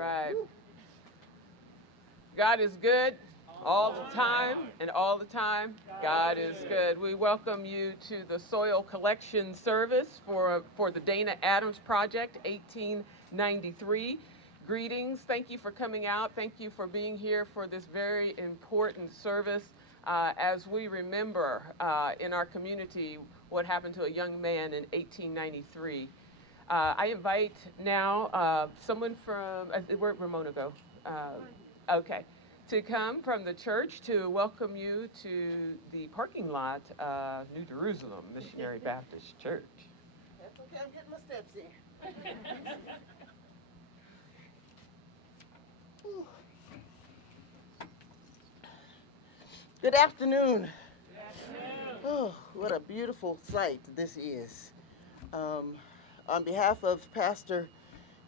right. God is good all the time, and all the time, God is good. We welcome you to the soil collection service for the Dana Adams Project, 1893. Greetings. Thank you for coming out. Thank you for being here for this very important service as we remember in our community what happened to a young man in 1893. I invite now someone from, where'd Ramona go? Okay, to come from the church to welcome you to the parking lot of New Jerusalem Missionary Baptist Church. That's okay, I'm getting my steps in. Good afternoon. Oh, what a beautiful sight this is. On behalf of Pastor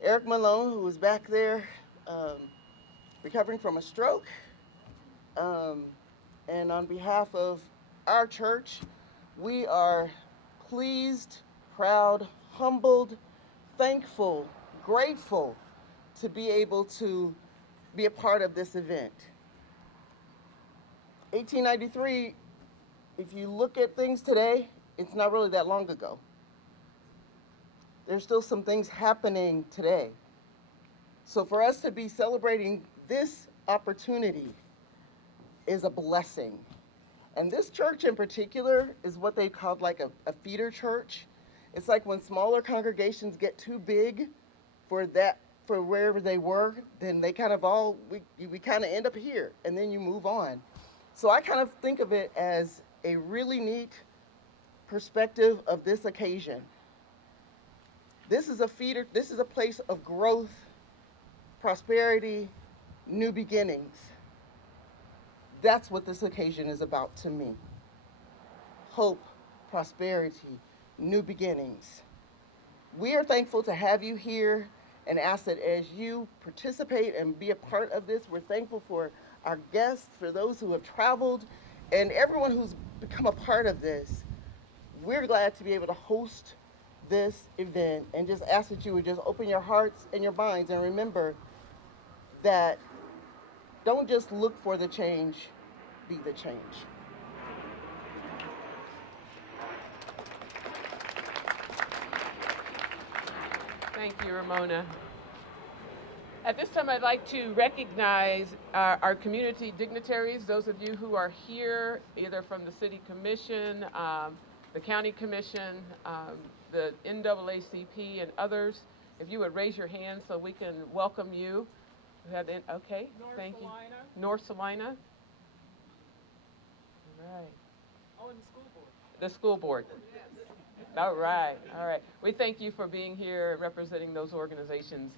Eric Malone, who is back there recovering from a stroke, and on behalf of our church, we are pleased, proud, humbled, thankful, grateful to be able to be a part of this event. 1893, if you look at things today, it's not really that long ago. There's still some things happening today. So for us to be celebrating this opportunity is a blessing. And this church in particular is what they called like a feeder church. It's like when smaller congregations get too big for wherever they were, then they kind of we kind of end up here, and then you move on. So I kind of think of it as a really neat perspective of this occasion. This is a feeder, this is a place of growth, prosperity, new beginnings. That's what this occasion is about to me. Hope, prosperity, new beginnings. We are thankful to have you here and ask that as you participate and be a part of this, we're thankful for our guests, for those who have traveled, and everyone who's become a part of this. We're glad to be able to host this event and just ask that you would just open your hearts and your minds and remember that don't just look for the change, be the change. Thank you, Ramona. At this time, I'd like to recognize our community dignitaries, those of you who are here, either from the City Commission, the County Commission, the NAACP, and others. If you would raise your hand so we can welcome you. Okay, thank you. North Salina. All right. Oh, and the school board. The school board. All right, all right. We thank you for being here and representing those organizations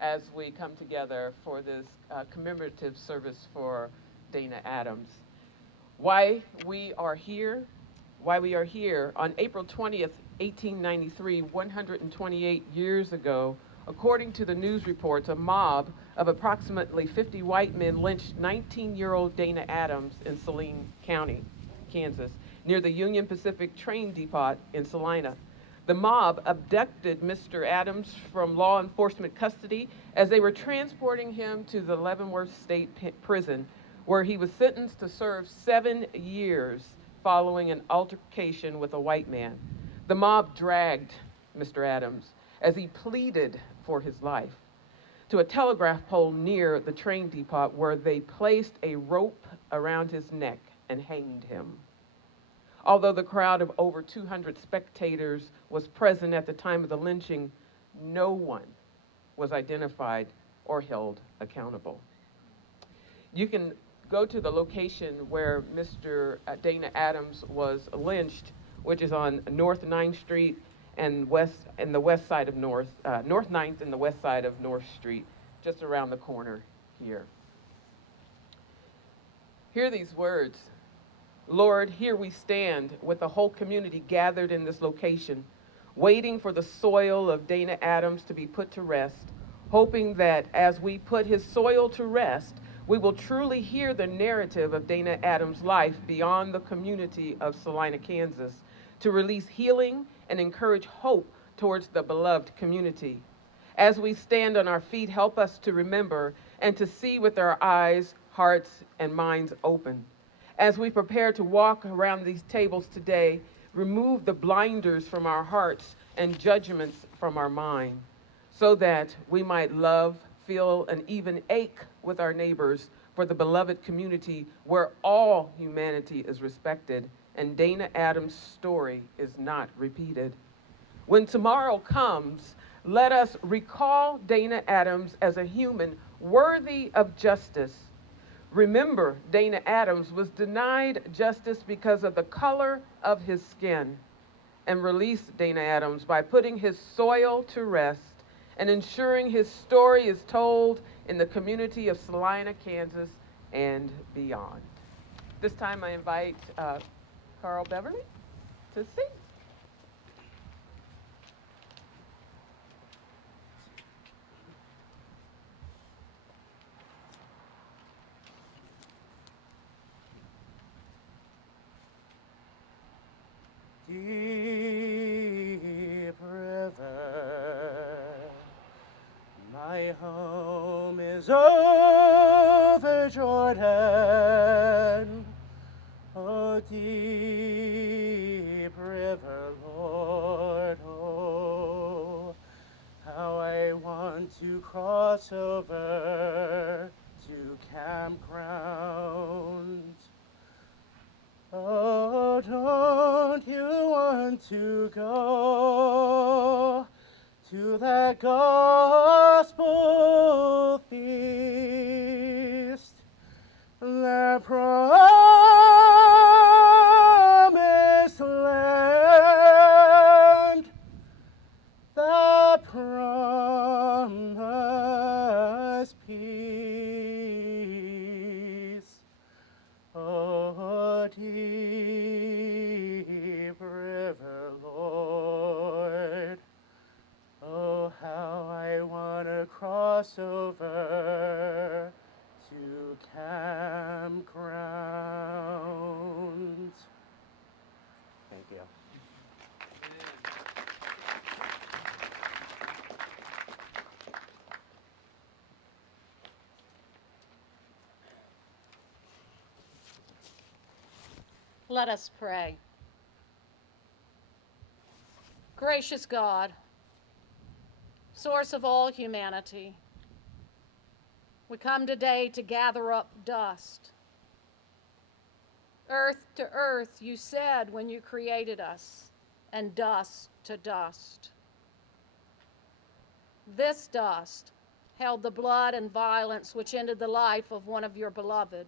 as we come together for this commemorative service for Dana Adams. Why we are here on April 20th, 1893, 128 years ago, according to the news reports, a mob of approximately 50 white men lynched 19-year-old Dana Adams in Salina County, Kansas, near the Union Pacific train depot in Salina. The mob abducted Mr. Adams from law enforcement custody as they were transporting him to the Leavenworth State Prison, where he was sentenced to serve 7 years following an altercation with a white man. The mob dragged Mr. Adams as he pleaded for his life to a telegraph pole near the train depot, where they placed a rope around his neck and hanged him. Although the crowd of over 200 spectators was present at the time of the lynching, no one was identified or held accountable. You can go to the location where Mr. Dana Adams was lynched, which is on North 9th Street and the west side of North 9th and the west side of North Street, just around the corner here. Hear these words. Lord, here we stand with the whole community gathered in this location, waiting for the soil of Dana Adams to be put to rest, hoping that as we put his soil to rest, we will truly hear the narrative of Dana Adams' life beyond the community of Salina, Kansas, to release healing and encourage hope towards the beloved community. As we stand on our feet, help us to remember and to see with our eyes, hearts, and minds open. As we prepare to walk around these tables today, remove the blinders from our hearts and judgments from our mind, so that we might love, feel, and even ache with our neighbors for the beloved community where all humanity is respected and Dana Adams' story is not repeated. When tomorrow comes, let us recall Dana Adams as a human worthy of justice. Remember, Dana Adams was denied justice because of the color of his skin, and release Dana Adams by putting his soil to rest and ensuring his story is told in the community of Salina, Kansas, and beyond. This time I invite Carl Beverly to sing. Deep river, my home is over Jordan. Oh, deep river, Lord, oh, how I want to cross over to campground. Oh, don't you want to go to that gospel feast, the promised land, the promised peace? Oh, deep river, Lord, oh, how I want to cross over to campground. Thank you. Let us pray. Gracious God, source of all humanity, we come today to gather up dust. Earth to earth, you said when you created us, and dust to dust. This dust held the blood and violence which ended the life of one of your beloved.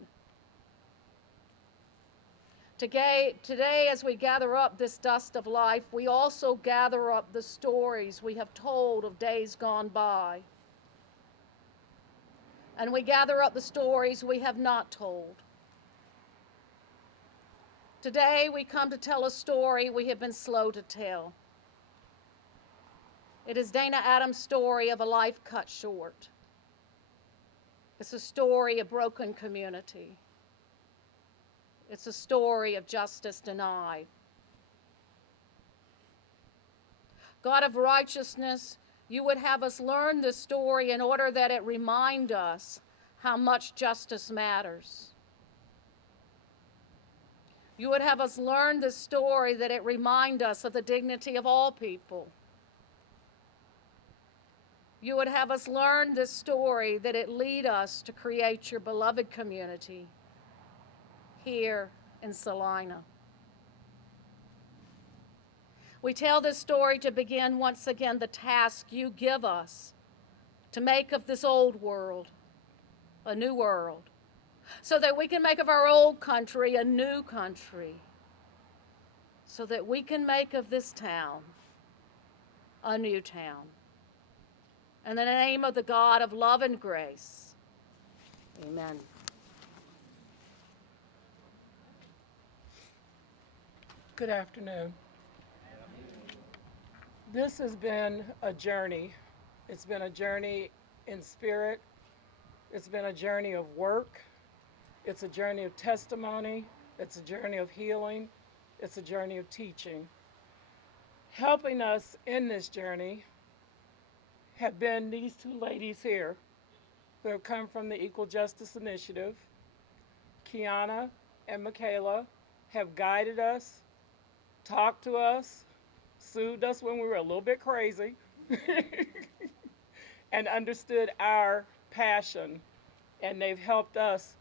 Today, as we gather up this dust of life, we also gather up the stories we have told of days gone by. And we gather up the stories we have not told. Today, we come to tell a story we have been slow to tell. It is Dana Adams' story of a life cut short. It's a story of broken community. It's a story of justice denied. God of righteousness, you would have us learn this story in order that it remind us how much justice matters. You would have us learn this story that it remind us of the dignity of all people. You would have us learn this story that it lead us to create your beloved community here in Salina. We tell this story to begin once again the task you give us to make of this old world a new world, so that we can make of our old country a new country, so that we can make of this town a new town. In the name of the God of love and grace, amen. Good afternoon. This has been a journey. It's been a journey in spirit. It's been a journey of work. It's a journey of testimony. It's a journey of healing. It's a journey of teaching. Helping us in this journey have been these two ladies here who have come from the Equal Justice Initiative. Kiana and Michaela have guided us, talked to us, soothed us when we were a little bit crazy, and understood our passion. And they've helped us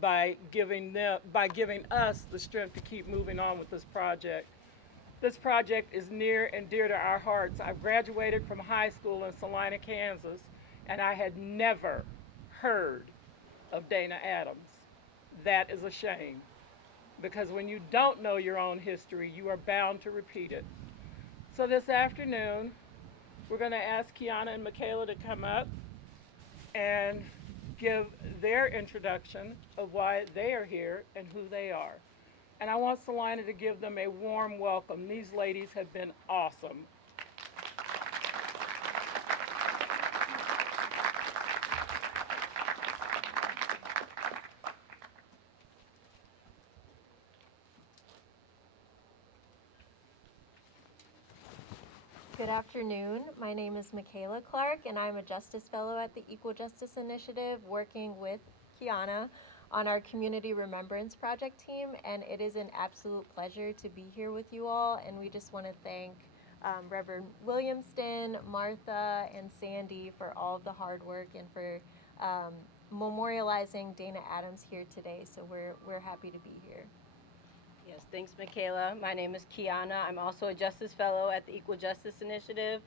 by giving us the strength to keep moving on with this project. This project is near and dear to our hearts. I graduated from high school in Salina, Kansas, and I had never heard of Dana Adams. That is a shame, because when you don't know your own history, you are bound to repeat it. So this afternoon, we're going to ask Kiana and Michaela to come up and give their introduction of why they are here and who they are. And I want Salina to give them a warm welcome. These ladies have been awesome. Good afternoon. My name is Michaela Clark, and I'm a Justice Fellow at the Equal Justice Initiative, working with Kiana on our Community Remembrance Project team. And it is an absolute pleasure to be here with you all. And we just want to thank Reverend Williamston, Martha, and Sandy for all of the hard work and for memorializing Dana Adams here today. So we're happy to be here. Yes, thanks, Michaela. My name is Kiana. I'm also a Justice Fellow at the Equal Justice Initiative.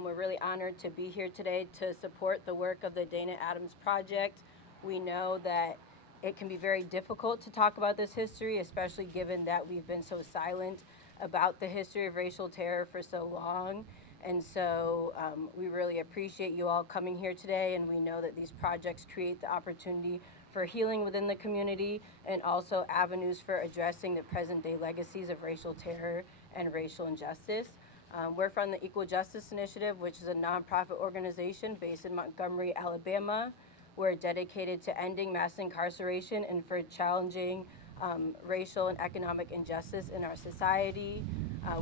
We're really honored to be here today to support the work of the Dana Adams Project. We know that it can be very difficult to talk about this history, especially given that we've been so silent about the history of racial terror for so long. And so we really appreciate you all coming here today, and we know that these projects create the opportunity for healing within the community and also avenues for addressing the present day legacies of racial terror and racial injustice. We're from the Equal Justice Initiative, which is a nonprofit organization based in Montgomery, Alabama. We're dedicated to ending mass incarceration and for challenging racial and economic injustice in our society.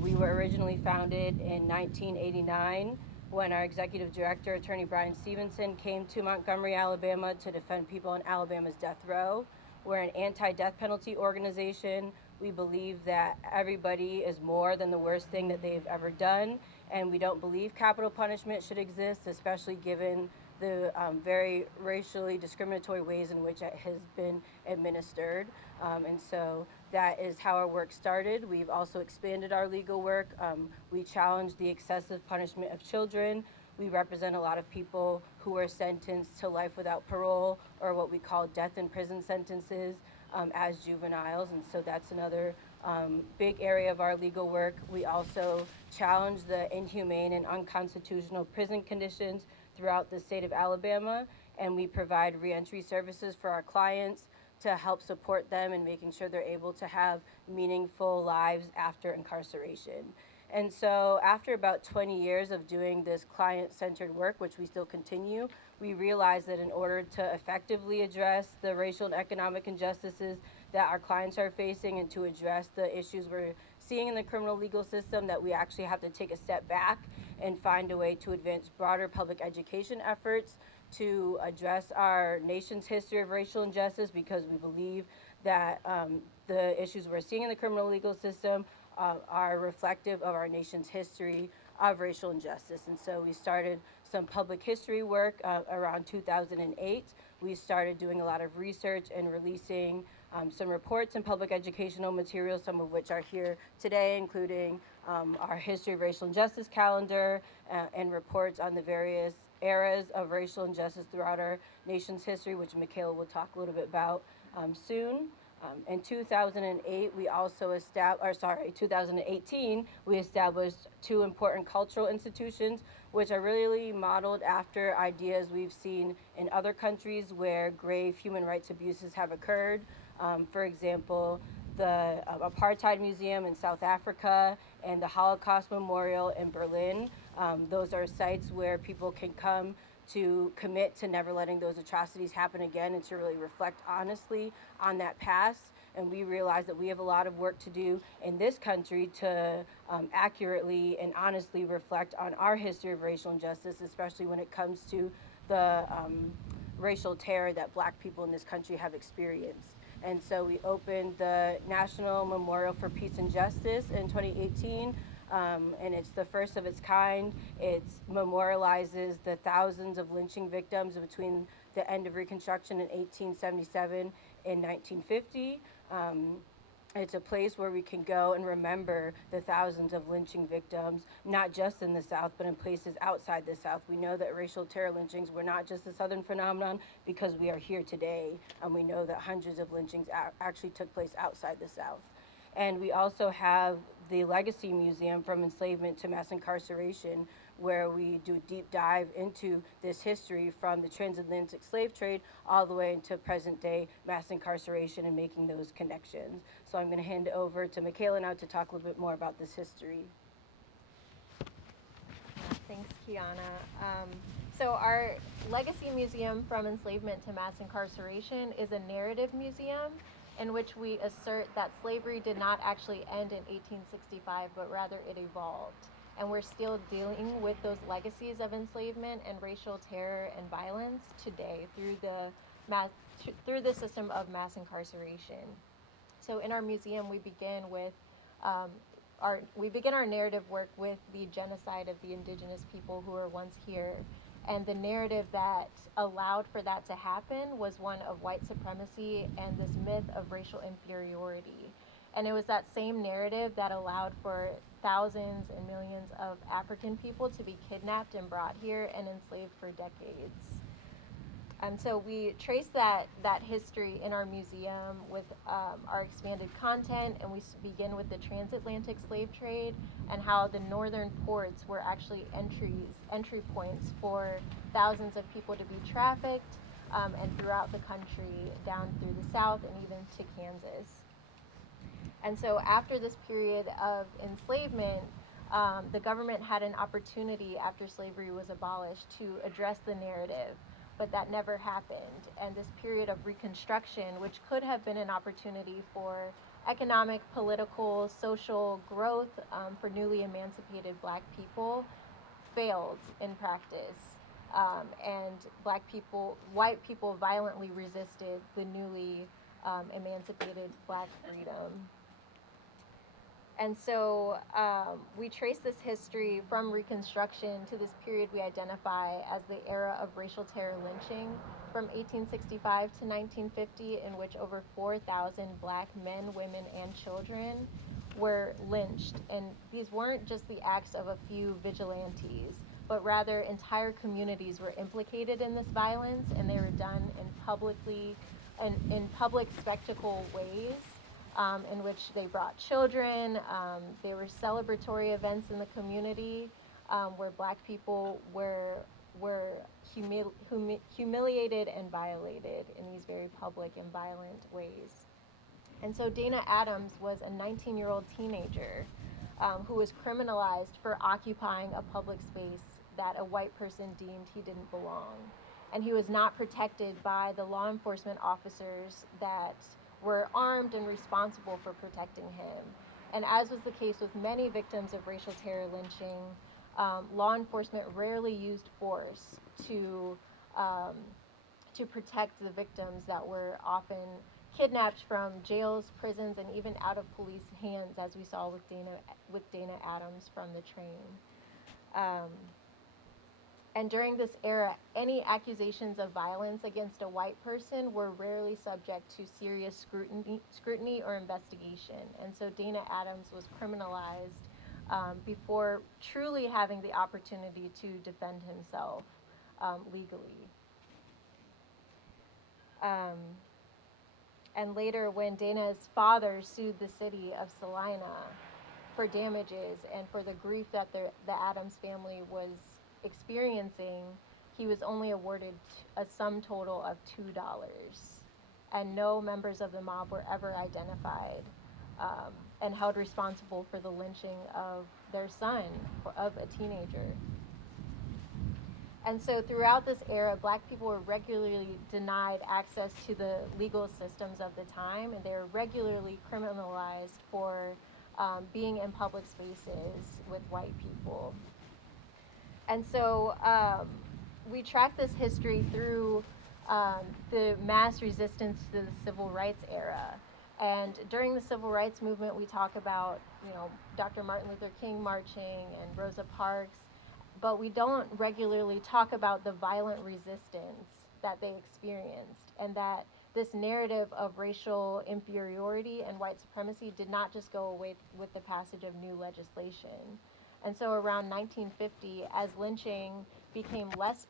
We were originally founded in 1989 when our executive director, Attorney Brian Stevenson, came to Montgomery, Alabama to defend people on Alabama's death row. We're an anti-death penalty organization. We believe that everybody is more than the worst thing that they've ever done, and we don't believe capital punishment should exist, especially given the very racially discriminatory ways in which it has been administered. And so that is how our work started. We've also expanded our legal work. We challenge the excessive punishment of children. We represent a lot of people who are sentenced to life without parole, or what we call death in prison sentences, as juveniles. And so that's another big area of our legal work. We also challenge the inhumane and unconstitutional prison conditions throughout the state of Alabama, and we provide reentry services for our clients to help support them in making sure they're able to have meaningful lives after incarceration. And so after about 20 years of doing this client-centered work, which we still continue, we realized that in order to effectively address the racial and economic injustices that our clients are facing and to address the issues we're seeing in the criminal legal system, that we actually have to take a step back and find a way to advance broader public education efforts to address our nation's history of racial injustice, because we believe that the issues we're seeing in the criminal legal system are reflective of our nation's history of racial injustice. And so we started some public history work around 2008. We started doing a lot of research and releasing some reports and public educational materials, some of which are here today, including our History of Racial Injustice calendar and reports on the various eras of racial injustice throughout our nation's history, which Michaela will talk a little bit about soon. In 2008, 2018, we established two important cultural institutions, which are really modeled after ideas we've seen in other countries where grave human rights abuses have occurred. For example, the Apartheid Museum in South Africa and the Holocaust Memorial in Berlin. Those are sites where people can come to commit to never letting those atrocities happen again and to really reflect honestly on that past. And we realize that we have a lot of work to do in this country to accurately and honestly reflect on our history of racial injustice, especially when it comes to the racial terror that Black people in this country have experienced. And so we opened the National Memorial for Peace and Justice in 2018, and it's the first of its kind. It memorializes the thousands of lynching victims between the end of Reconstruction in 1877 and 1950. It's a place where we can go and remember the thousands of lynching victims, not just in the South, but in places outside the South. We know that racial terror lynchings were not just a Southern phenomenon because we are here today, and we know that hundreds of lynchings actually took place outside the South. And we also have the Legacy Museum from Enslavement to Mass Incarceration, where we do a deep dive into this history from the transatlantic slave trade all the way into present day mass incarceration and making those connections. So I'm going to hand it over to Michaela now to talk a little bit more about this history. Thanks, Kiana. So our Legacy Museum from Enslavement to Mass Incarceration is a narrative museum in which we assert that slavery did not actually end in 1865, but rather it evolved. And we're still dealing with those legacies of enslavement and racial terror and violence today through the system of mass incarceration. So in our museum, we begin our narrative work with the genocide of the Indigenous people who were once here. And the narrative that allowed for that to happen was one of white supremacy and this myth of racial inferiority. And it was that same narrative that allowed for thousands and millions of African people to be kidnapped and brought here and enslaved for decades. And so we trace that history in our museum with our expanded content, and we begin with the transatlantic slave trade and how the northern ports were actually entry points for thousands of people to be trafficked and throughout the country, down through the South and even to Kansas. And so after this period of enslavement, the government had an opportunity after slavery was abolished to address the narrative, but that never happened. And this period of Reconstruction, which could have been an opportunity for economic, political, social growth for newly emancipated Black people, failed in practice. And white people violently resisted the newly emancipated Black freedom. And so we trace this history from Reconstruction to this period we identify as the era of racial terror lynching from 1865 to 1950, in which over 4,000 Black men, women, and children were lynched. And these weren't just the acts of a few vigilantes, but rather entire communities were implicated in this violence, and they were done in public spectacle ways. In which they brought children. There were celebratory events in the community where Black people were humiliated and violated in these very public and violent ways. And so Dana Adams was a 19-year-old teenager who was criminalized for occupying a public space that a white person deemed he didn't belong. And he was not protected by the law enforcement officers that were armed and responsible for protecting him. And as was the case with many victims of racial terror lynching, law enforcement rarely used force to protect the victims that were often kidnapped from jails, prisons, and even out of police hands, as we saw with Dana Adams from the train. And during this era, any accusations of violence against a white person were rarely subject to serious scrutiny or investigation. And so Dana Adams was criminalized before truly having the opportunity to defend himself legally. And later, when Dana's father sued the city of Salina for damages and for the grief that the Adams family was experiencing, he was only awarded a sum total of $2, and no members of the mob were ever identified and held responsible for the lynching of their son, of a teenager. And so throughout this era, Black people were regularly denied access to the legal systems of the time, and they were regularly criminalized for being in public spaces with white people. And so we track this history through the mass resistance to the civil rights era. And during the civil rights movement, we talk about, Dr. Martin Luther King marching and Rosa Parks, but we don't regularly talk about the violent resistance that they experienced, and that this narrative of racial inferiority and white supremacy did not just go away with the passage of new legislation. And so around 1950, as lynching became less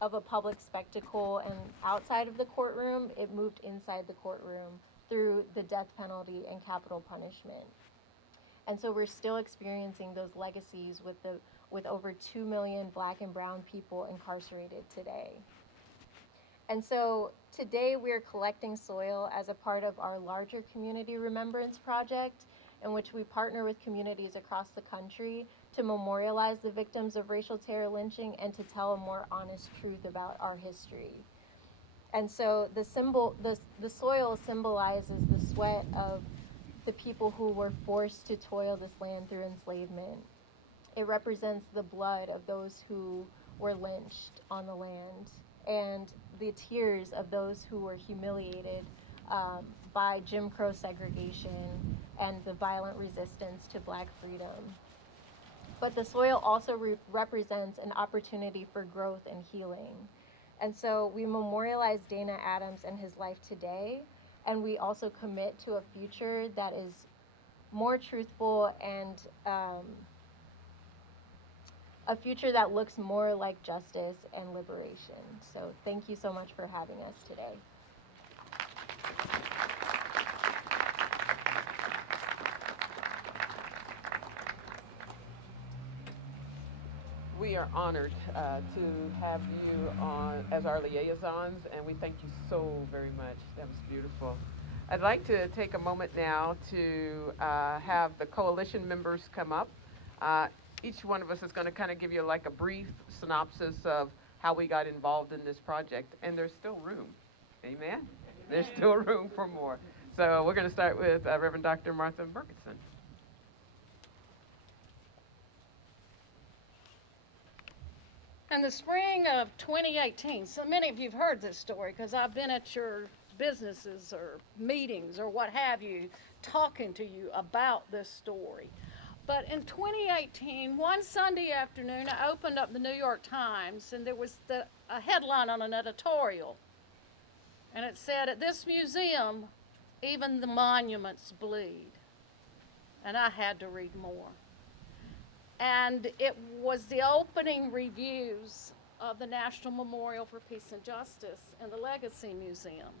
of a public spectacle and outside of the courtroom, it moved inside the courtroom through the death penalty and capital punishment. And so we're still experiencing those legacies with over 2 million Black and brown people incarcerated today. And so today we're collecting soil as a part of our larger community remembrance project, in which we partner with communities across the country to memorialize the victims of racial terror lynching and to tell a more honest truth about our history. And so the soil symbolizes the sweat of the people who were forced to toil this land through enslavement. It represents the blood of those who were lynched on the land, and the tears of those who were humiliated by Jim Crow segregation and the violent resistance to Black freedom. But the soil also represents an opportunity for growth and healing. And so we memorialize Dana Adams and his life today, and we also commit to a future that is more truthful and a future that looks more like justice and liberation. So thank you so much for having us today. We are honored to have you on as our liaisons, and we thank you so very much. That was beautiful. I'd like to take a moment now to have the coalition members come up. Each one of us is going to kind of give you like a brief synopsis of how we got involved in this project, and there's still room. Amen? There's still room for more. So we're going to start with Reverend Dr. Martha Ferguson. In the spring of 2018, so many of you have heard this story because I've been at your businesses or meetings or what have you, talking to you about this story. But in 2018, one Sunday afternoon, I opened up the New York Times, and there was a headline on an editorial. And it said, "At this museum, even the monuments bleed." And I had to read more. And it was the opening reviews of the National Memorial for Peace and Justice and the Legacy Museum.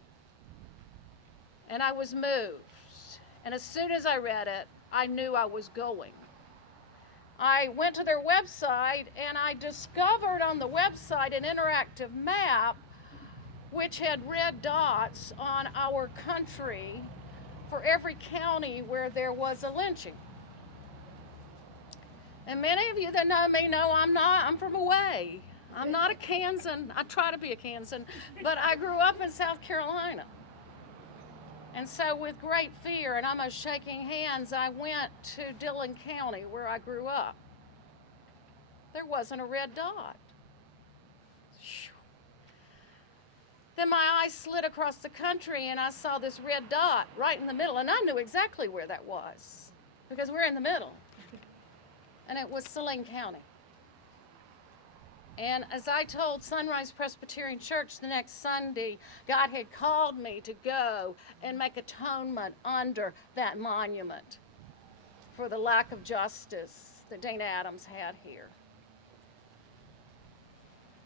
And I was moved. And as soon as I read it, I knew I was going. I went to their website, and I discovered on the website an interactive map which had red dots on our country for every county where there was a lynching. And many of you that know me know I'm from away. I'm not a Kansan. I try to be a Kansan, but I grew up in South Carolina. And so with great fear and almost shaking hands, I went to Dillon County where I grew up. There wasn't a red dot. Then my eyes slid across the country, and I saw this red dot right in the middle, and I knew exactly where that was because we're in the middle. And it was Salina County. And as I told Sunrise Presbyterian Church the next Sunday, God had called me to go and make atonement under that monument for the lack of justice that Dana Adams had here.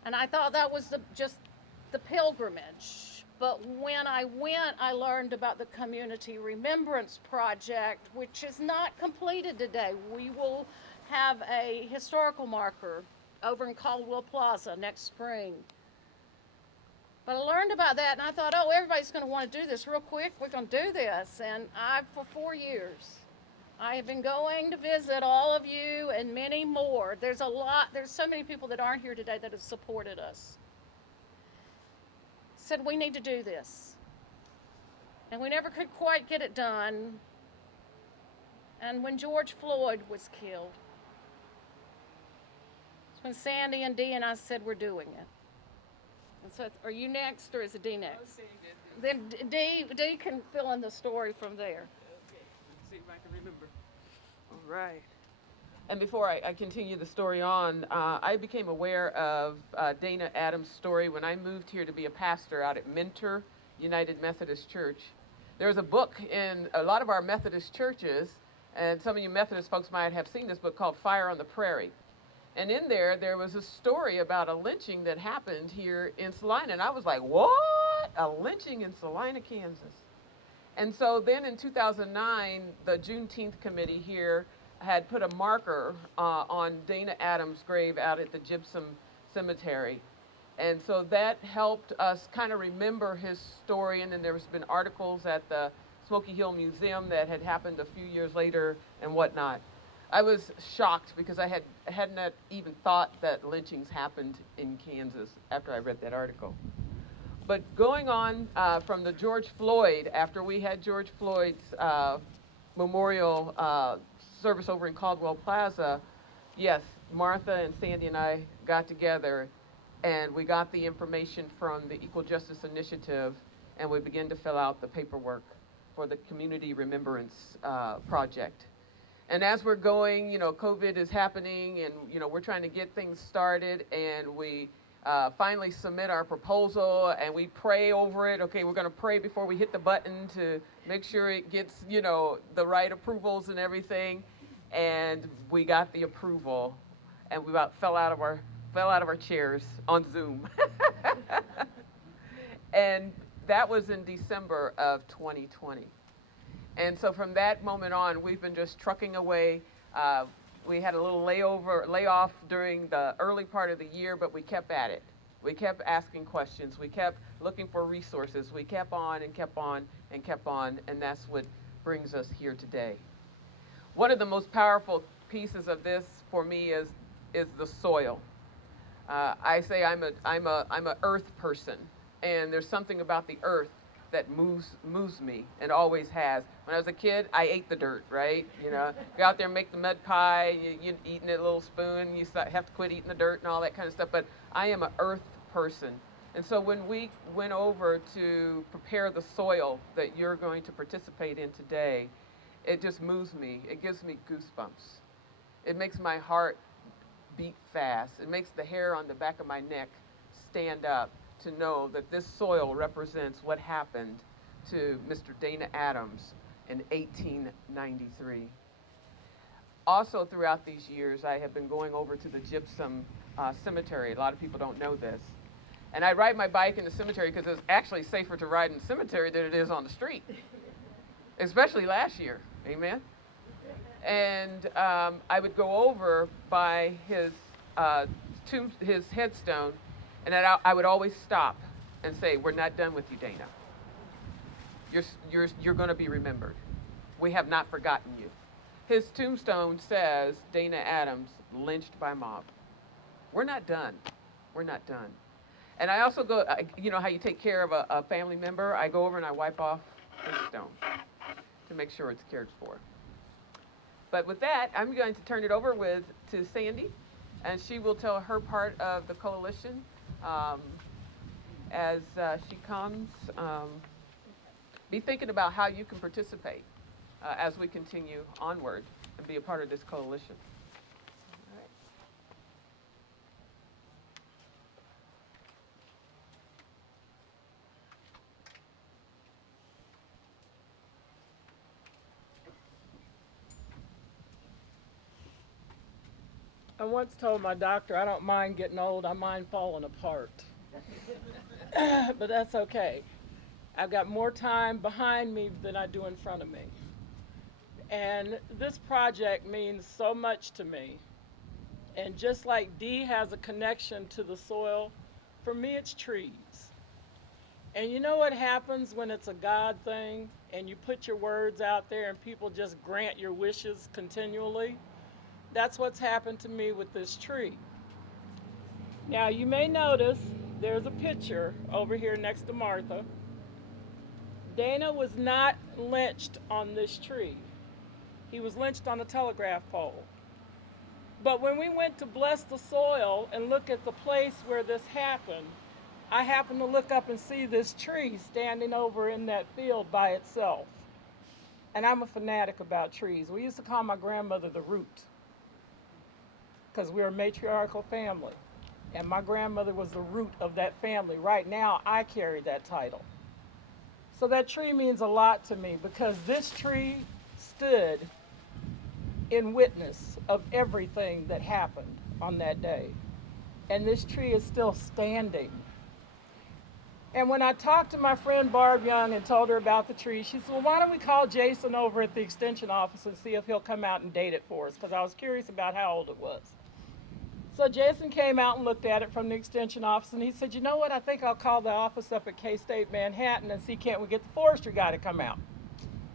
And I thought that was just the pilgrimage. But when I went, I learned about the Community Remembrance Project, which is not completed today. We will have a historical marker over in Caldwell Plaza next spring. But I learned about that, and I thought, everybody's going to want to do this real quick. We're going to do this. And for 4 years, I have been going to visit all of you and many more. There's so many people that aren't here today that have supported us. Said we need to do this. And we never could quite get it done. And when George Floyd was killed, it's when Sandy and Dee and I said we're doing it. And so, are you next or is it Dee next? Then Dee can fill in the story from there. Okay, let's see if I can remember. All right. And before I continue the story on, I became aware of Dana Adams' story when I moved here to be a pastor out at Mentor United Methodist Church. There's a book in a lot of our Methodist churches, and some of you Methodist folks might have seen this book called Fire on the Prairie. And in there was a story about a lynching that happened here in Salina. And I was like, what? A lynching in Salina, Kansas. And so then in 2009, the Juneteenth committee here had put a marker on Dana Adams' grave out at the Gypsum Cemetery. And so that helped us kind of remember his story. And then there's been articles at the Smoky Hill Museum that had happened a few years later and whatnot. I was shocked because I hadn't even thought that lynchings happened in Kansas after I read that article. But going on from the George Floyd, after we had George Floyd's memorial service over in Caldwell Plaza, yes, Martha and Sandy and I got together and we got the information from the Equal Justice Initiative and we began to fill out the paperwork for the Community Remembrance Project. And as we're going, COVID is happening and, we're trying to get things started and we finally submit our proposal and we pray over it. Okay, we're going to pray before we hit the button to make sure it gets, the right approvals and everything. And we got the approval and we about fell out of our chairs on Zoom. And that was in December of 2020. And so from that moment on, we've been just trucking away. We had a little layoff during the early part of the year, but we kept at it. We kept asking questions. We kept looking for resources. We kept on and kept on and kept on, and that's what brings us here today. One of the most powerful pieces of this for me is the soil. I say I'm a earth person, and there's something about the earth that moves me and always has. When I was a kid, I ate the dirt, right? Go out there and make the mud pie, you eating it a little spoon, you have to quit eating the dirt and all that kind of stuff. But I am an earth person. And so when we went over to prepare the soil that you're going to participate in today, it just moves me. It gives me goosebumps. It makes my heart beat fast. It makes the hair on the back of my neck stand up to know that this soil represents what happened to Mr. Dana Adams in 1893. Also throughout these years, I have been going over to the Gypsum Cemetery. A lot of people don't know this. And I ride my bike in the cemetery because it's actually safer to ride in the cemetery than it is on the street, especially last year, amen? And I would go over by his headstone, and I would always stop and say, "We're not done with you, Dana. You're going to be remembered. We have not forgotten you." His tombstone says, "Dana Adams, lynched by mob." We're not done. We're not done. And I also go, how you take care of a family member? I go over and I wipe off his stone to make sure it's cared for. But with that, I'm going to turn it over to Sandy, and she will tell her part of the coalition. As she comes, be thinking about how you can participate as we continue onward and be a part of this coalition. All right. I once told my doctor I don't mind getting old, I mind falling apart. But that's okay. I've got more time behind me than I do in front of me. And this project means so much to me. And just like Dee has a connection to the soil, for me it's trees. And you know what happens when it's a God thing? and you put your words out there and people just grant your wishes continually. That's what's happened to me with this tree. Now, you may notice there's a picture over here next to Martha. Dana was not lynched on this tree. He was lynched on a telegraph pole. But when we went to bless the soil and look at the place where this happened, I happened to look up and see this tree standing over in that field by itself. And I'm a fanatic about trees. We used to call my grandmother the root because we're a matriarchal family. And my grandmother was the root of that family. Right now, I carry that title. So that tree means a lot to me because this tree stood in witness of everything that happened on that day. And this tree is still standing. And when I talked to my friend Barb Young and told her about the tree, she said, well, why don't we call Jason over at the extension office and see if he'll come out and date it for us, because I was curious about how old it was. So Jason came out and looked at it from the extension office, and he said, you know what, I think I'll call the office up at K-State Manhattan and see can't we get the forestry guy to come out.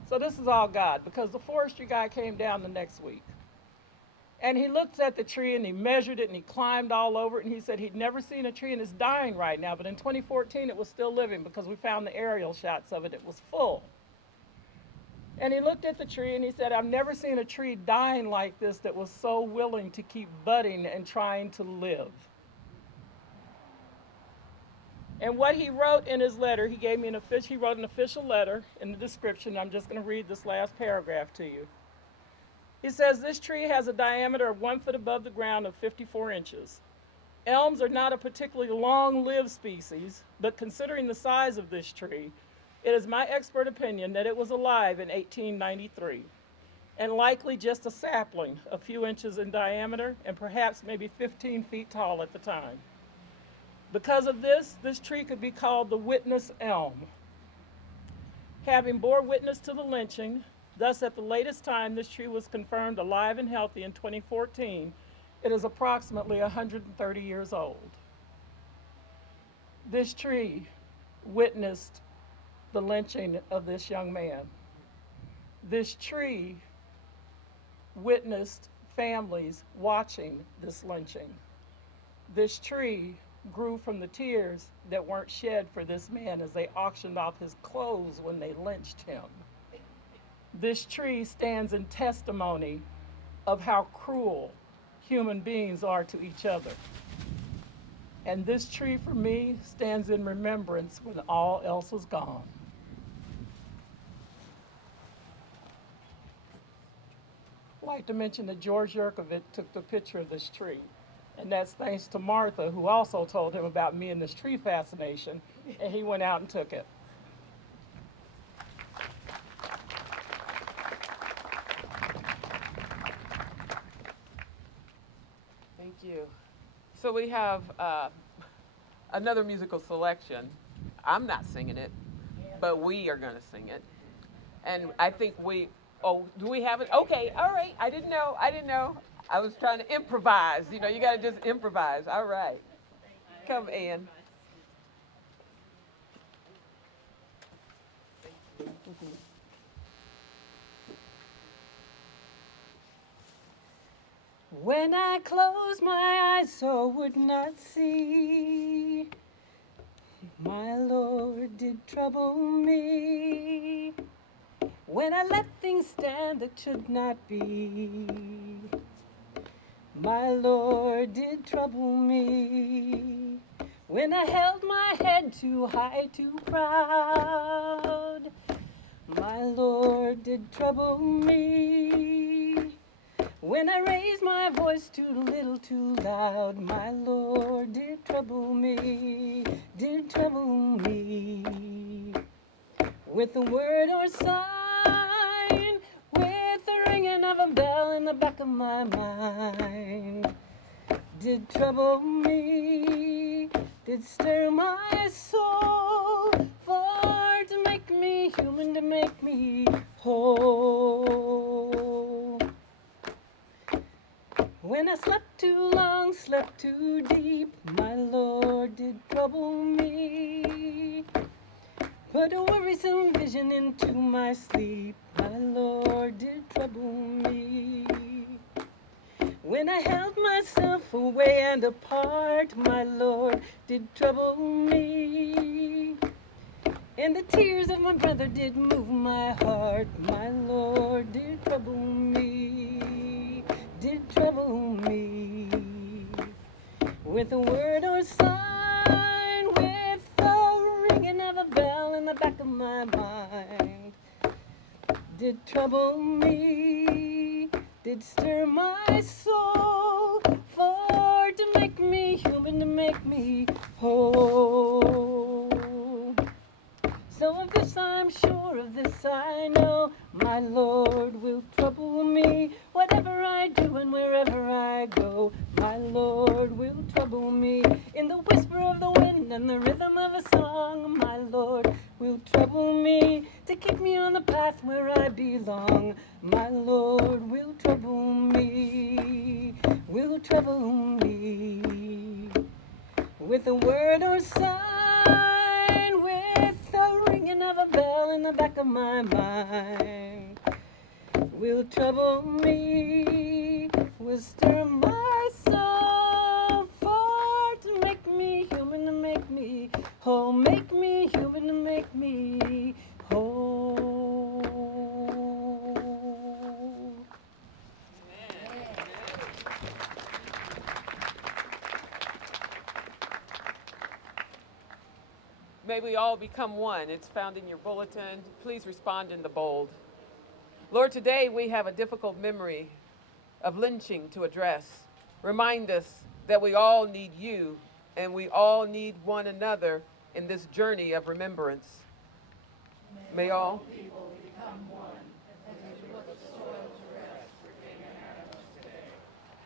So this is all God, because the forestry guy came down the next week. And he looked at the tree and he measured it and he climbed all over it, and he said he'd never seen a tree and it's dying right now, but in 2014 it was still living because we found the aerial shots of it. It was full. And he looked at the tree and he said, I've never seen a tree dying like this that was so willing to keep budding and trying to live. And what he wrote in his letter, he wrote an official letter in the description. I'm just going to read this last paragraph to you. He says, this tree has a diameter of 1 foot above the ground of 54 inches. Elms are not a particularly long-lived species, but considering the size of this tree, it is my expert opinion that it was alive in 1893, and likely just a sapling, a few inches in diameter, and perhaps maybe 15 feet tall at the time. Because of this tree could be called the witness elm. Having bore witness to the lynching, thus at the latest time this tree was confirmed alive and healthy in 2014, it is approximately 130 years old. This tree witnessed the lynching of this young man. This tree witnessed families watching this lynching. This tree grew from the tears that weren't shed for this man as they auctioned off his clothes when they lynched him. This tree stands in testimony of how cruel human beings are to each other. And this tree for me stands in remembrance when all else was gone. I'd like to mention that George Yurkovich took the picture of this tree. And that's thanks to Martha, who also told him about me and this tree fascination, and he went out and took it. Thank you. So we have another musical selection. I'm not singing it, but we are going to sing it. And I think do we have it? Okay, all right. I didn't know. I was trying to improvise. You know, you got to just improvise. All right. Come, Ann. When I close my eyes so would not see, my Lord did trouble me. When I let things stand that should not be, my Lord did trouble me. When I held my head too high, too proud, my Lord did trouble me. When I raised my voice too little, too loud, my Lord did trouble me, did trouble me. With a word or sign, with the ringing of a bell in the back of my mind, did trouble me, did stir my soul, far to make me human, to make me whole. When I slept too long, slept too deep, my Lord did trouble me. Put a worrisome vision into my sleep. My Lord did trouble me. When I held myself away and apart, my Lord did trouble me. And the tears of my brother did move my heart. My Lord did trouble me, did trouble me. With a word or sign, with the ringing of a bell in the back of my mind, did trouble me, did stir my soul, for to make me human, to make me whole. So of this I'm sure, of this I know, my Lord will trouble me. Whatever I do and wherever I go, my Lord will trouble me. In the whisper of the wind and the rhythm of a song, my Lord will trouble me. To keep me on the path where I belong, my Lord will trouble me, will trouble me. With a word or sign, with the ringing of a bell in the back of my mind, will trouble me, will stir my soul, for to make me human, to make me whole, make me human, to make me whole. May we all become one. It's found in your bulletin. Please respond in the bold. Lord, today we have a difficult memory of lynching to address. Remind us that we all need you and we all need one another in this journey of remembrance. May all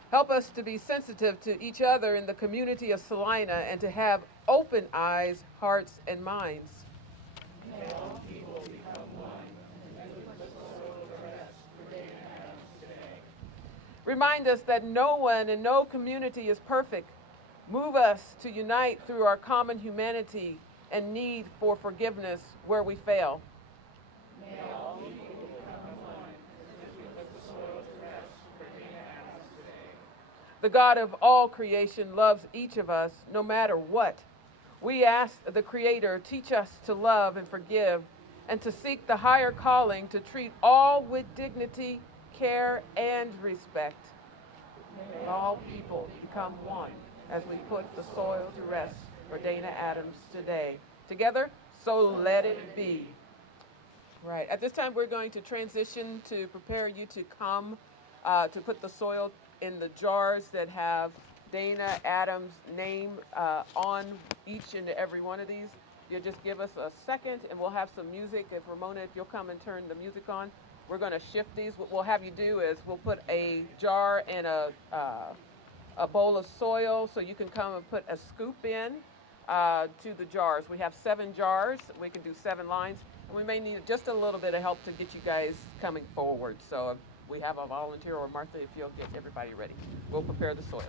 help us to be sensitive to each other in the community of Salina and to have open eyes, hearts, and minds. Remind us that no one and no community is perfect. Move us to unite through our common humanity and need for forgiveness where we fail. The God of all creation loves each of us no matter what. We ask the Creator, teach us to love and forgive and to seek the higher calling to treat all with dignity, care, and respect. May all people become one as we put the soil to rest for Dana Adams today. Together, so let it be. Right. At this time, we're going to transition to prepare you to come to put the soil in the jars that have Dana Adams' name on each and every one of these. You'll just give us a second and we'll have some music. If Ramona, if you'll come and turn the music on, we're going to shift these. What we'll have you do is we'll put a jar and a bowl of soil so you can come and put a scoop in to the jars. We have 7 jars. We can do 7 lines. And we may need just a little bit of help to get you guys coming forward. So if we have a volunteer or Martha, if you'll get everybody ready. We'll prepare the soil.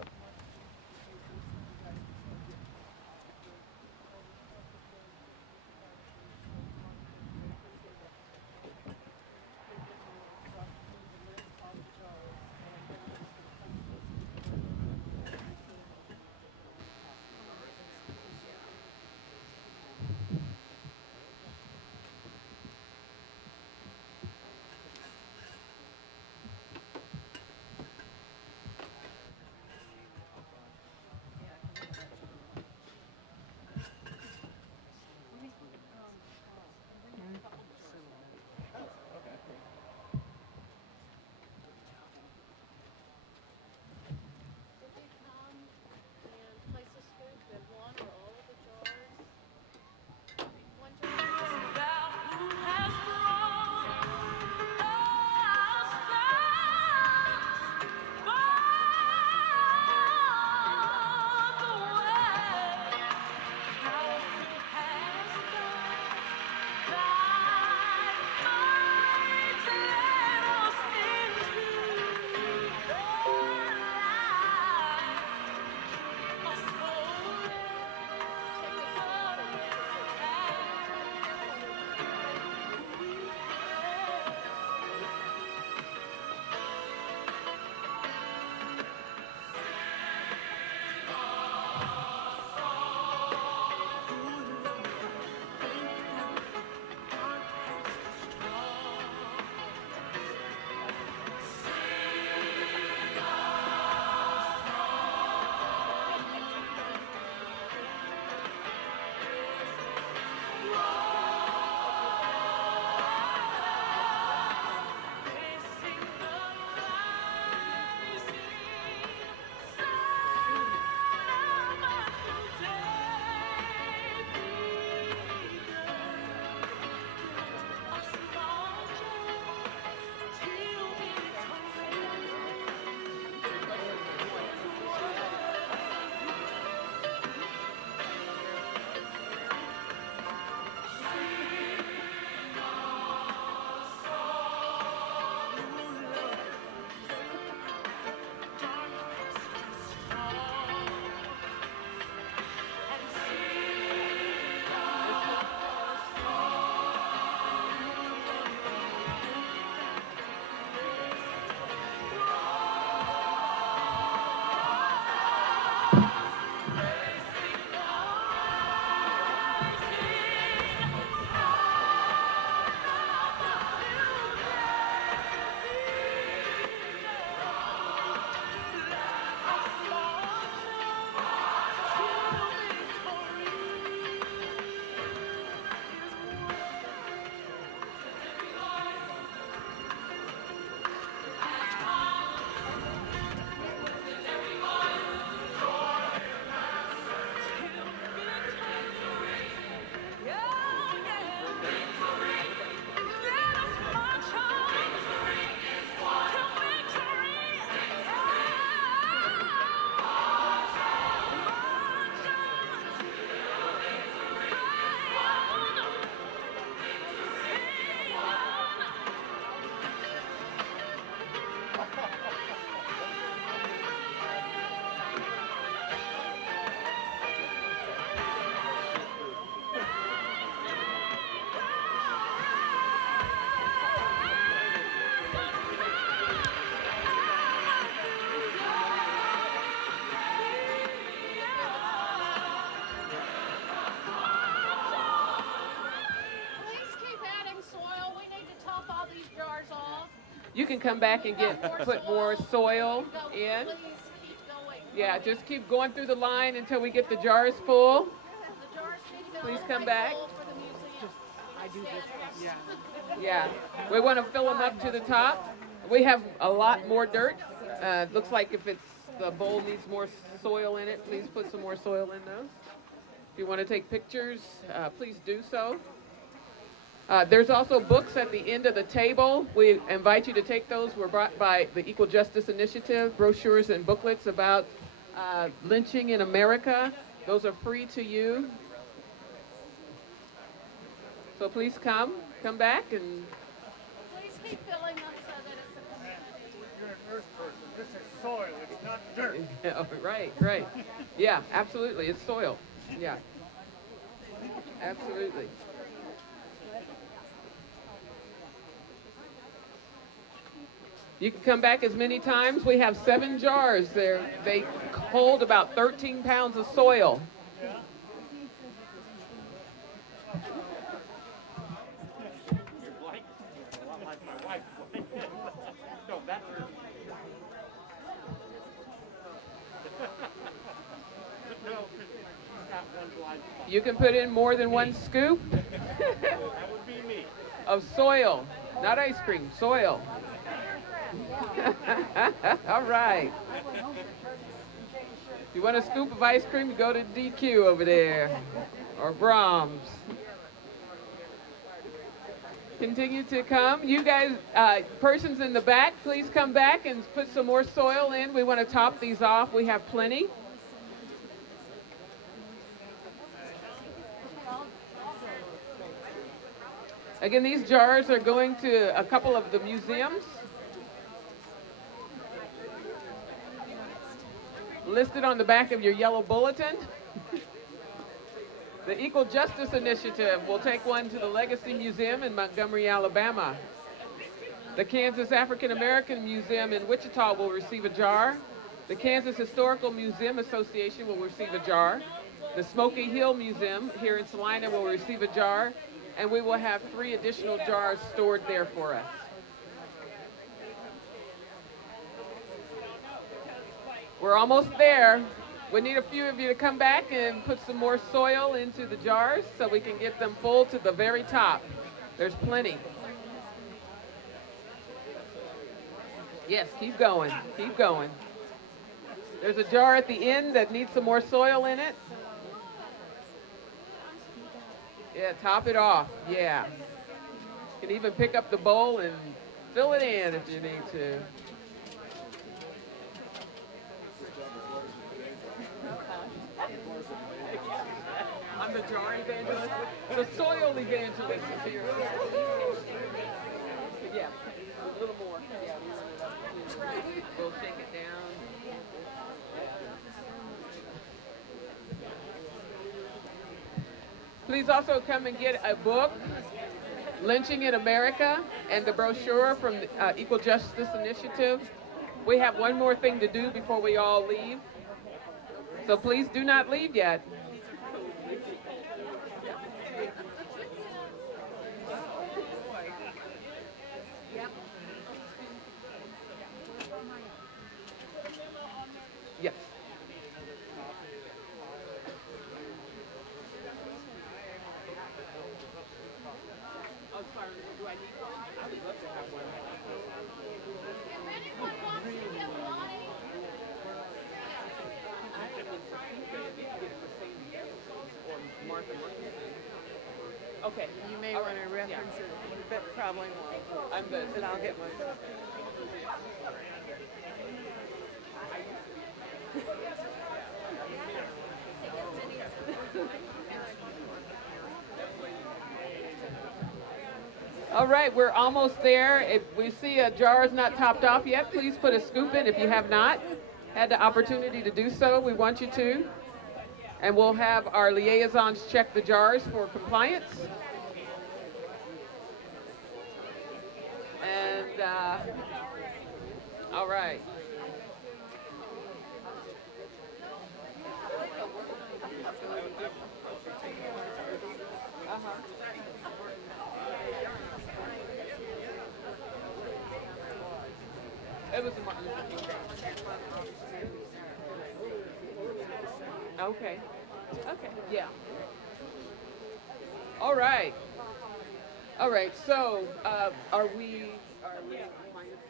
You can come back and put more soil in. Yeah, just keep going through the line until we get the jars full. Please come back. Yeah, we want to fill them up to the top. We have a lot more dirt. Looks like if the bowl needs more soil in it, please put some more soil in those. If you want to take pictures, please do so. There's also books at the end of the table. We invite you to take those. We're brought by the Equal Justice Initiative, brochures and booklets about lynching in America. Those are free to you. So please come back and. Please keep filling them so that it's a community. You're an earth person. This is soil. It's not dirt. Right. Yeah, absolutely. It's soil. Yeah. Absolutely. You can come back as many times. We have 7 jars there. They hold about 13 pounds of soil. You can put in more than 1 scoop of soil, not ice cream, soil. All right. If you want a scoop of ice cream, you go to DQ over there or Brahms. Continue to come. You guys, persons in the back, please come back and put some more soil in. We want to top these off. We have plenty. Again, these jars are going to a couple of the museums listed on the back of your yellow bulletin. The Equal Justice Initiative will take one to the Legacy Museum in Montgomery, Alabama. The Kansas African American Museum in Wichita will receive a jar. The Kansas Historical Museum Association will receive a jar. The Smoky Hill Museum here in Salina will receive a jar. And we will have 3 additional jars stored there for us. We're almost there. We need a few of you to come back and put some more soil into the jars so we can get them full to the very top. There's plenty. Yes, keep going, keep going. There's a jar at the end that needs some more soil in it. Yeah, top it off, yeah. You can even pick up the bowl and fill it in if you need to. I'm the jar evangelist. The soil evangelist is here. Yeah, a little more. Yeah, we'll shake it down. Please also come and get a book, Lynching in America, and the brochure from the Equal Justice Initiative. We have one more thing to do before we all leave. So please do not leave yet. Yes. Oh, sorry. Do I need one? I would love to have one. If anyone wants to get Lonnie, Okay. You may want to reference it, but probably won't. I'm the. But I'll get one. All right, we're almost there. If we see a jar is not topped off yet, please put a scoop in if you have not had the opportunity to do so. We want you to. And we'll have our liaisons check the jars for compliance. And, all right. was the Martin Luther King Day? Okay. Okay. Yeah. All right. All right. So, are we minus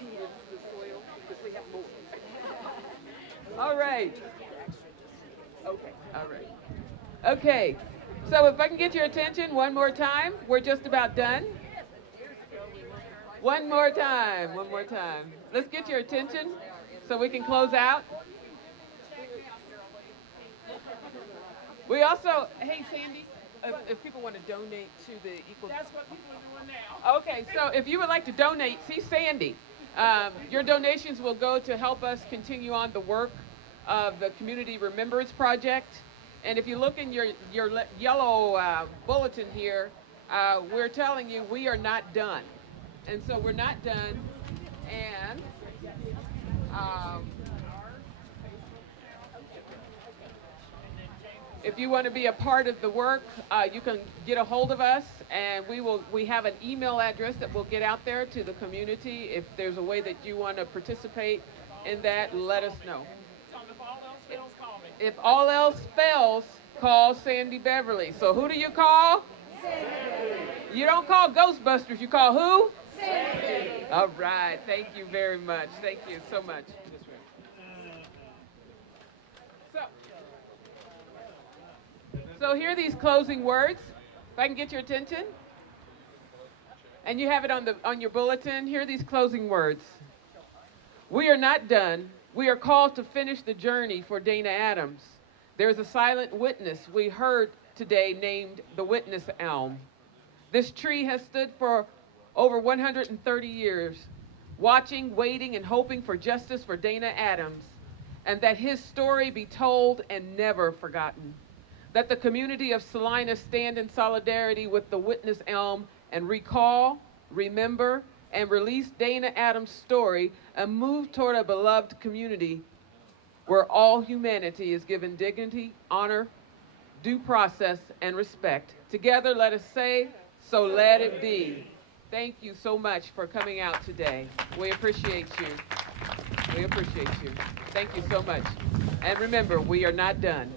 the soil? Because we have more. All right. Okay. All right. Okay. So, if I can get your attention one more time, we're just about done. One more time. One more time. Let's get your attention so we can close out. We also, hey Sandy, if people want to donate to the Equal. That's what people are doing now. Okay, so if you would like to donate, see Sandy. Your donations will go to help us continue on the work of the Community Remembrance Project. And if you look in your yellow bulletin here, we're telling you we are not done. And so we're not done. And if you want to be a part of the work, you can get a hold of us, and we have an email address that we'll get out there to the community. If there's a way that you want to participate in that, let us know. If all else fails, call Sandy Beverly. So who do you call? Sandy. You don't call Ghostbusters, you call who? Sandy. All right, thank you very much. Thank you so much. So here are these closing words. If I can get your attention. And you have it on your bulletin. Here are these closing words. We are not done. We are called to finish the journey for Dana Adams. There is a silent witness we heard today named the Witness Elm. This tree has stood for over 130 years, watching, waiting, and hoping for justice for Dana Adams, and that his story be told and never forgotten. That the community of Salina stand in solidarity with the Witness Elm and recall, remember, and release Dana Adams' story and move toward a beloved community where all humanity is given dignity, honor, due process, and respect. Together, let us say, so let it be. Thank you so much for coming out today. We appreciate you. We appreciate you. Thank you so much. And remember, we are not done.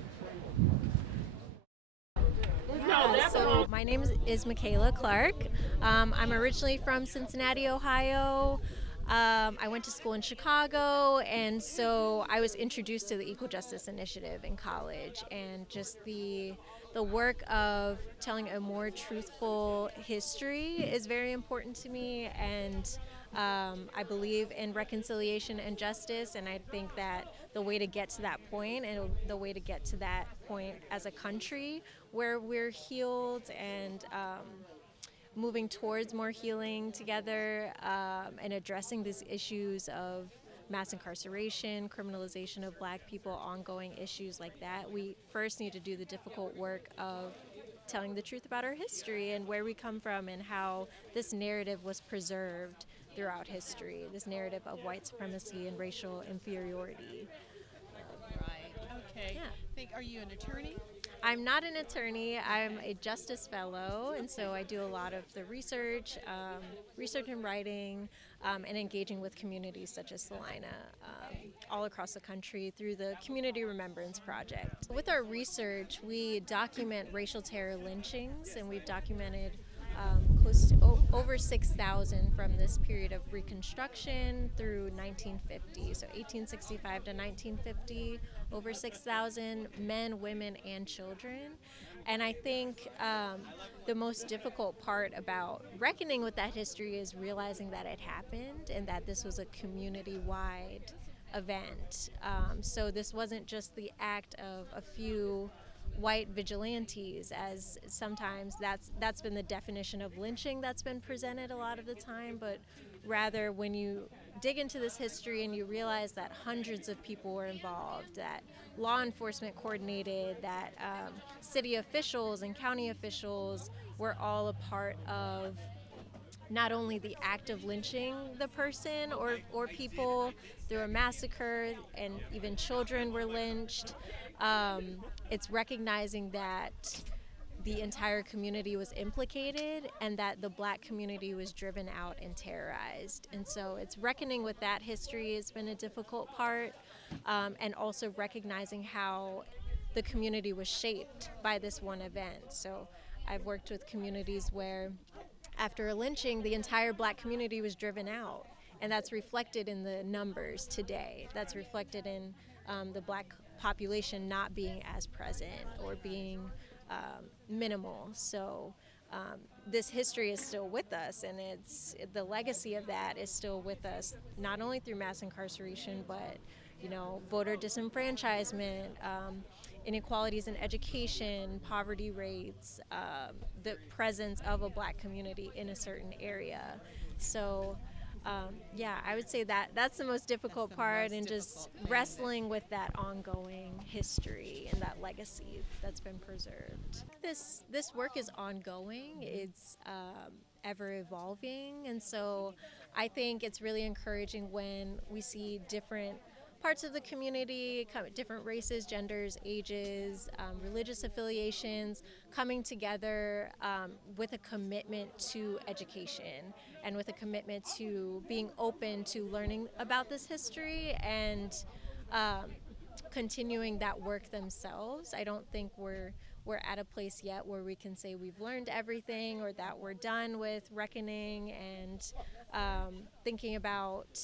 So my name is Michaela Clark. I'm originally from Cincinnati, Ohio. I went to school in Chicago, and so I was introduced to the Equal Justice Initiative in college, and just the work of telling a more truthful history is very important to me, and I believe in reconciliation and justice, and I think that the way to get to that point, and the way to get to that point as a country where we're healed and moving towards more healing together, and addressing these issues of mass incarceration, criminalization of Black people, ongoing issues like that, we first need to do the difficult work of telling the truth about our history and where we come from and how this narrative was preserved throughout history, this narrative of white supremacy and racial inferiority. Right. Okay. Yeah. Are you an attorney? I'm not an attorney. I'm a justice fellow, and so I do a lot of the research and writing, and engaging with communities such as Salina all across the country through the Community Remembrance Project. With our research, we document racial terror lynchings, and we've documented close to over 6,000 from this period of Reconstruction through 1950. So 1865 to 1950, over 6,000 men, women, and children. And I think the most difficult part about reckoning with that history is realizing that it happened and that this was a community-wide event. So this wasn't just the act of a few white vigilantes, as sometimes that's been the definition of lynching that's been presented a lot of the time, but rather when you dig into this history and you realize that hundreds of people were involved, that law enforcement coordinated, that city officials and county officials were all a part of not only the act of lynching the person or people through a massacre, and even children were lynched. It's recognizing that the entire community was implicated and that the Black community was driven out and terrorized. And so it's reckoning with that history has been a difficult part, and also recognizing how the community was shaped by this one event. So I've worked with communities where after a lynching, the entire Black community was driven out. And that's reflected in the numbers today. That's reflected in the Black population not being as present or being minimal. So this history is still with us, and the legacy of that is still with us, not only through mass incarceration, but voter disenfranchisement, inequalities in education, poverty rates, the presence of a Black community in a certain area. So I would say that's the most difficult part, and just wrestling with that ongoing history and that legacy that's been preserved. This work is ongoing. It's ever evolving, and so I think it's really encouraging when we see different parts of the community, different races, genders, ages, religious affiliations, coming together with a commitment to education and with a commitment to being open to learning about this history and continuing that work themselves. I don't think we're at a place yet where we can say we've learned everything or that we're done with reckoning and thinking about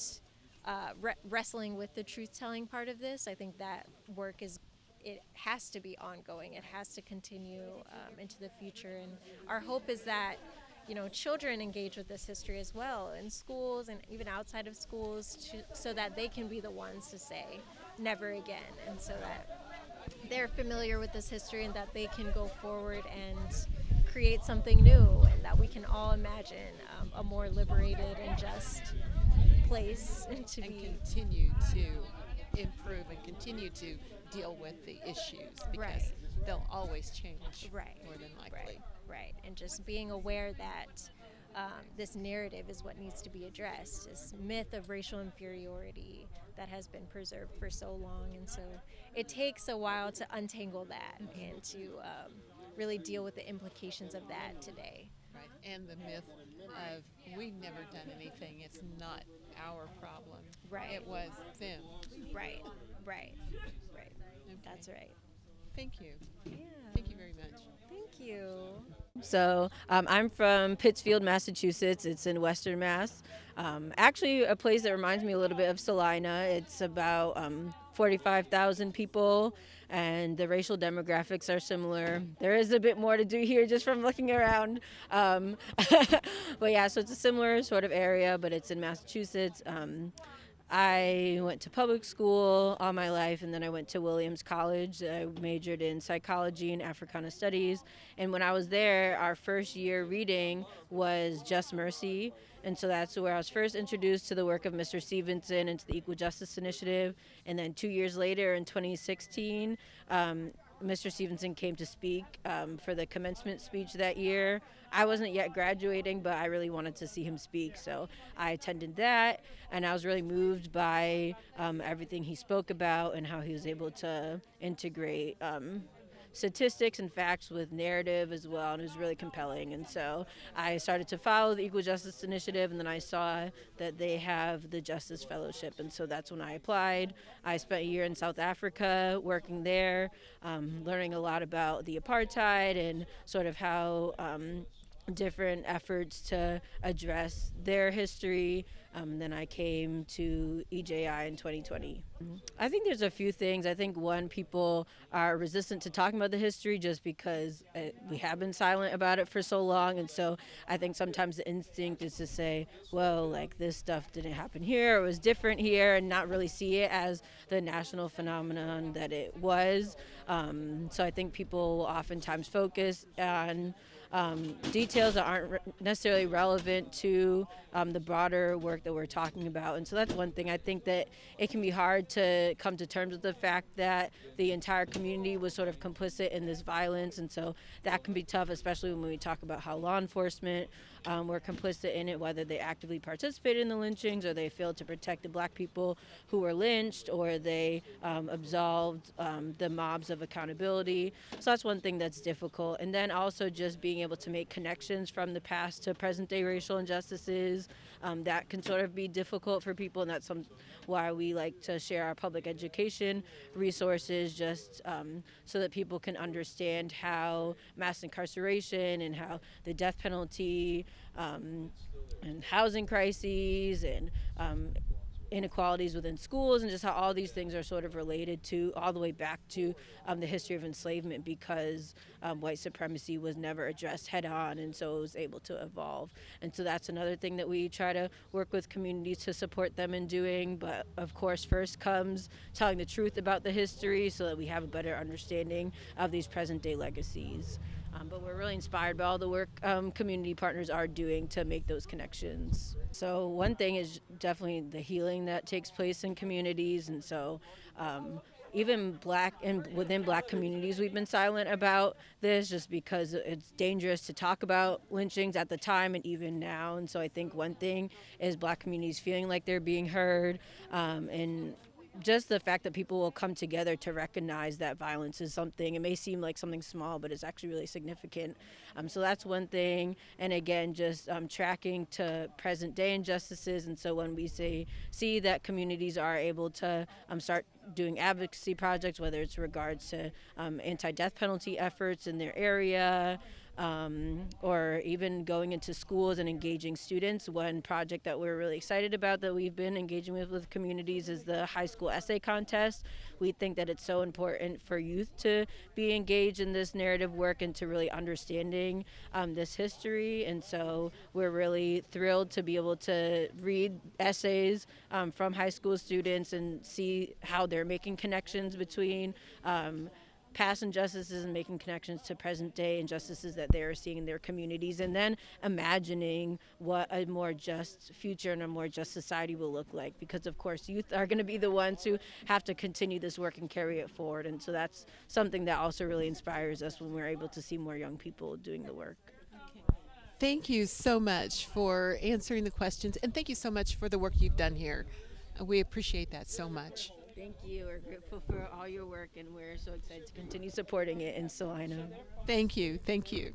wrestling with the truth-telling part of this. I think that work it has to be ongoing. It has to continue into the future. And our hope is that, children engage with this history as well in schools and even outside of schools so that they can be the ones to say never again, and so that they're familiar with this history and that they can go forward and create something new, and that we can all imagine a more liberated and just place to be. Continue to improve and continue to deal with the issues, because they'll always change, more than likely. Right, and just being aware that this narrative is what needs to be addressed, this myth of racial inferiority that has been preserved for so long, and so it takes a while to untangle that and to really deal with the implications of that today. Right, and the myth of we've never done anything, it's not our problem. Right. It was them. Right. Okay. That's right. Thank you. Yeah. Thank you very much. Thank you. So I'm from Pittsfield, Massachusetts. It's in Western Mass. Actually, a place that reminds me a little bit of Salina. It's about 45,000 people, and the racial demographics are similar. There is a bit more to do here just from looking around. But yeah, so it's a similar sort of area, but it's in Massachusetts. I went to public school all my life, and then I went to Williams College. I majored in psychology and Africana studies. And when I was there, our first year reading was Just Mercy. And so that's where I was first introduced to the work of Mr. Stevenson and to the Equal Justice Initiative. And then 2 years later, in 2016, Mr. Stevenson came to speak for the commencement speech that year. I wasn't yet graduating, but I really wanted to see him speak, so I attended that, and I was really moved by everything he spoke about and how he was able to integrate statistics and facts with narrative as well, and it was really compelling. And so I started to follow the Equal Justice Initiative, and then I saw that they have the Justice Fellowship, and so that's when I applied. I spent a year in South Africa working there, learning a lot about the apartheid and sort of how different efforts to address their history. Then I came to EJI in 2020. I think there's a few things. I think one, people are resistant to talking about the history just because we have been silent about it for so long. And so I think sometimes the instinct is to say, well, like this stuff didn't happen here, it was different here, and not really see it as the national phenomenon that it was. So I think people will oftentimes focus on details that aren't necessarily relevant to the broader work that we're talking about. And so that's one thing. I think that it can be hard to come to terms with the fact that the entire community was sort of complicit in this violence, and so that can be tough, especially when we talk about how law enforcement were complicit in it, whether they actively participated in the lynchings or they failed to protect the black people who were lynched, or they absolved the mobs of accountability. So that's one thing that's difficult. And then also just being able to make connections from the past to present day racial injustices, that can sort of be difficult for people, and that's why we like to share our public education resources, just so that people can understand how mass incarceration and how the death penalty and housing crises and inequalities within schools, and just how all these things are sort of related to all the way back to the history of enslavement, because white supremacy was never addressed head on, and so it was able to evolve. And so that's another thing that we try to work with communities to support them in doing. But of course, first comes telling the truth about the history so that we have a better understanding of these present day legacies. But we're really inspired by all the work community partners are doing to make those connections. So one thing is definitely the healing that takes place in communities, and so even Black and within Black communities, we've been silent about this just because it's dangerous to talk about lynchings at the time and even now. And so I think one thing is Black communities feeling like they're being heard, and just the fact that people will come together to recognize that violence is something, it may seem like something small, but it's actually really significant. So that's one thing. And again, just tracking to present day injustices. And so when we see that communities are able to start doing advocacy projects, whether it's regards to anti-death penalty efforts in their area, or even going into schools and engaging students. One project that we're really excited about that we've been engaging with communities is the high school essay contest. We think that it's so important for youth to be engaged in this narrative work and to really understanding this history. And so we're really thrilled to be able to read essays from high school students and see how they're making connections between past injustices and making connections to present day injustices that they're seeing in their communities, and then imagining what a more just future and a more just society will look like, because of course youth are going to be the ones who have to continue this work and carry it forward. And so that's something that also really inspires us when we're able to see more young people doing the work. Thank you so much for answering the questions, and thank you so much for the work you've done here. We appreciate that so much. Thank you. We're grateful for all your work, and we're so excited to continue supporting it in Salina. Thank you. Thank you.